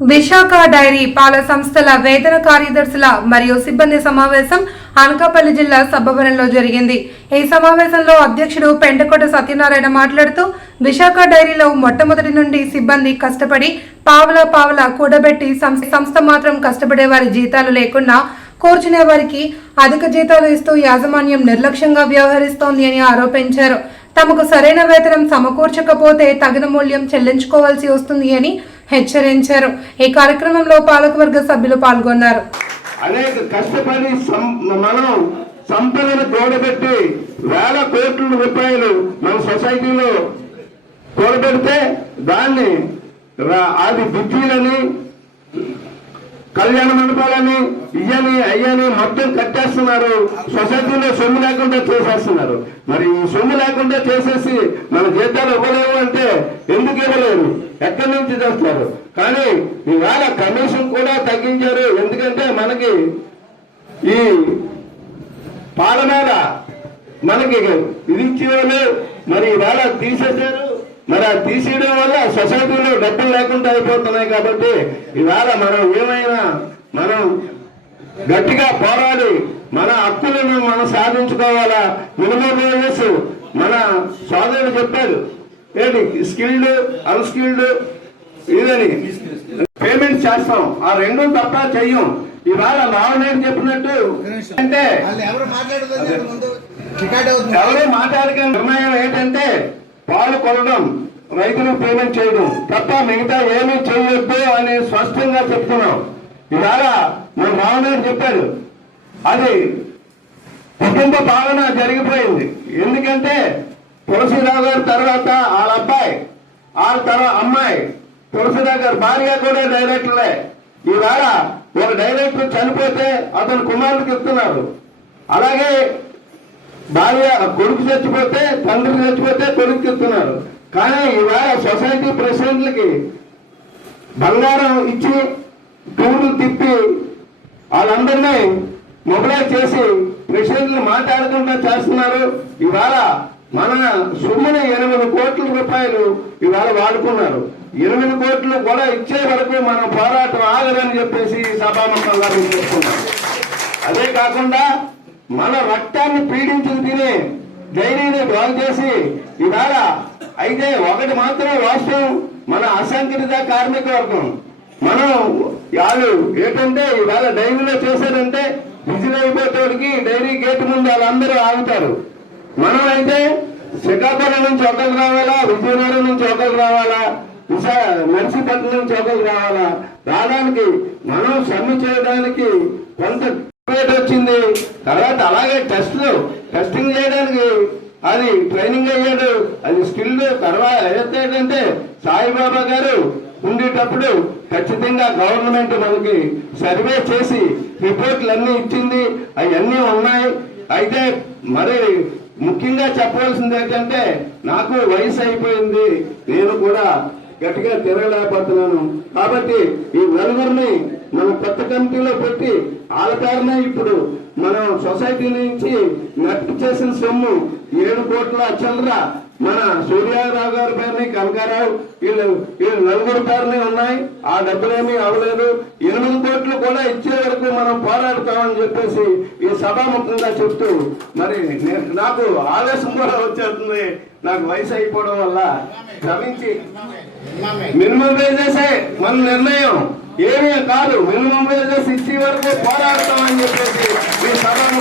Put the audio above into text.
Visakha dairy పాల సంస్థల వేతన కార్యదర్శుల మరియు సిబ్బంది సమావేశం అనకాపల్లి జిల్లా సభవనంలో జరిగింది. ఈ సమావేశంలో అధ్యక్షుడు పెంటకోట సత్యనారాయణ మాట్లాడుతూ విశాఖ డైరీలో మొట్టమొదటి నుండి సిబ్బంది కష్టపడి పావలా పావలా కూడబెట్టి సంస్థ మాత్రం కష్టపడే వారి జీతాలు లేకుండా కూర్చునే వారికి అధిక జీతాలు ఇస్తూ యాజమాన్యం నిర్లక్ష్యంగా వ్యవహరిస్తోంది అని ఆరోపించారు. తమకు సరైన వేతనం సమకూర్చకపోతే తగిన మూల్యం చెల్లించుకోవాల్సి వస్తుంది అని హెచ్చరించారు. ఈ కార్యక్రమంలో పాలకవర్గ సభ్యులు పాల్గొన్నారు. అనేక కష్టపడి సం- మనం సంపదను కూడబెట్టి వేల కోట్ల రూపాయలు మన సొసైటీలో కూడబెడితే దాన్ని రా- అది బిజ్జీలని కళ్యాణ మండపాలని ఇయ్యని అయ్యని మొత్తం కట్టేస్తున్నారు. సొసైటీలో సొమ్ము లేకుండా చేసేస్తున్నారు. మరి ఈ సొమ్ము లేకుండా చేసేసి మన జీతాలు ఇవ్వలేము అంటే ఎక్కడి నుంచి చేస్తారు కానీ ఇవాళ కమిషన్ కూడా తగ్గించారు. ఎందుకంటే మనకి ఈ పాల మీద మనకి ఇది ఇచ్చేవాళ్ళు. మరి ఇవాళ తీసేశారు. మరి అది తీసేయడం వల్ల సొసైటీలో డబ్బులు లేకుండా అయిపోతున్నాయి కాబట్టి ఇవాళ మనం ఏమైనా మనం గట్టిగా పోరాడి మన హక్కులను మనం సాధించుకోవాలా? మినిమం వేజెస్ మన సోదరుడు చెప్పారు ఏంటి? స్కిల్డ్ అన్స్కిల్డ్ ఇదని? పేమెంట్ చేస్తాం. ఆ రెండు తప్ప చెయ్యం. ఇవాళ నావనేడు చెప్పినట్టు అంటే ఎవరు మాట్లాడక నిర్ణయం ఏంటంటే పాలు కొనడం రైతులకు పేమెంట్ చేయడం తప్ప మిగతా ఏమీ చేయొద్దు అని స్పష్టంగా చెప్తున్నాం. ఇవాళ మన రామనాయుడు చెప్పాడు అది కుటుంబ పాలన జరిగిపోయింది. ఎందుకంటే తులసిరావు గారి తర్వాత వాళ్ళ తన అమ్మాయి తులసిదా గారి భార్య కూడా డైరెక్టర్లే ఈవేళ ఒక డైరెక్టర్ చనిపోతే అతను కుమారుడికి ఇస్తున్నారు అలాగే భార్య కొడుకు చచ్చిపోతే తండ్రి చచ్చిపోతే కొడుకు ఇస్తున్నారు కానీ ఈవేళ సొసైటీ ప్రెసిడెంట్లకి బంగారం ఇచ్చి టూర్లు తిప్పి వాళ్ళందరినీ మొబిలైజ్ చేసి ప్రెసిడెంట్లు మాట్లాడుకుంటూ చేస్తున్నారు. ఇవాళ మన సొమ్ముని ఎనిమిది కోట్ల రూపాయలు ఇవాళ వాడుకున్నారు. ఎనిమిది కోట్లు కూడా ఇచ్చే వరకు మనం పోరాటం ఆగదని చెప్పేసి ఈ సభాముఖంగా చెప్తున్నాం అదే కాకుండా మన రక్తాన్ని పీడించి తినే డైరీని బాగు చేసి ఇవాళ అయితే ఒకటి మాత్రం వాస్తవం మన అసంఘటిత కార్మిక వర్గం. మనం వాళ్ళు ఏంటంటే ఇవాళ డైరీలో చేశారంటే విజిల్ అయిపోయేటోడికి డైరీ గేట్ ముందు వాళ్ళందరూ ఆగుతారు. మనం అయితే శ్రీకాకుళం నుంచి ఒకరు రావాలా? విజయనగరం నుంచి ఒకరు రావాలా? విశా నర్సీపట్నం నుంచి ఒకరు రావాలా? రావడానికి మనం సమ్మె చేయడానికి కొంత రేట్ వచ్చింది. తర్వాత అలాగే టెస్ట్లు. టెస్టింగ్ చేయడానికి అది ట్రైనింగ్ అయ్యాడు. అది స్కిల్ తర్వాత ఏంటంటే సాయిబాబా గారు ఉండేటప్పుడు ఖచ్చితంగా గవర్నమెంట్ మనకి సర్వే చేసి రిపోర్ట్లు అన్ని ఇచ్చింది. అవన్నీ ఉన్నాయి. అయితే మరి ముఖ్యంగా చెప్పవలసింది ఏంటంటే నాకు వయసు అయిపోయింది. నేను కూడా గట్టిగా తిరగలేకపోతున్నాను. కాబట్టి ఈ నలుగురిని మన కొత్త కమిటీలో పెట్టి వాళ్ళ కారణే ఇప్పుడు మనం సొసైటీ నుంచి నట్టు చేసిన సొమ్ము ఏడు కోట్ల చిల్లర మన సూర్యారావు గారి పేరుని కనకారావు వీళ్ళు వీళ్ళు నలుగురు పేరుని ఉన్నాయి. ఆ డబ్బులేమీ అవ్వలేదు. ఎనిమిది కోట్లు కూడా ఇచ్చే వరకు మనం పోరాడుతామని చెప్పేసి ఈ సభాముఖంగా చెప్తూ మరి నాకు ఆవేశం కూడా వచ్చేస్తుంది. నాకు వయసు అయిపోవడం వల్ల క్షమించి. మినిమం వేజెసే మన నిర్ణయం. ఏమీ కాదు. మినిమం వేజెస్ ఇచ్చే వరకు పోరాడతామని చెప్పేసి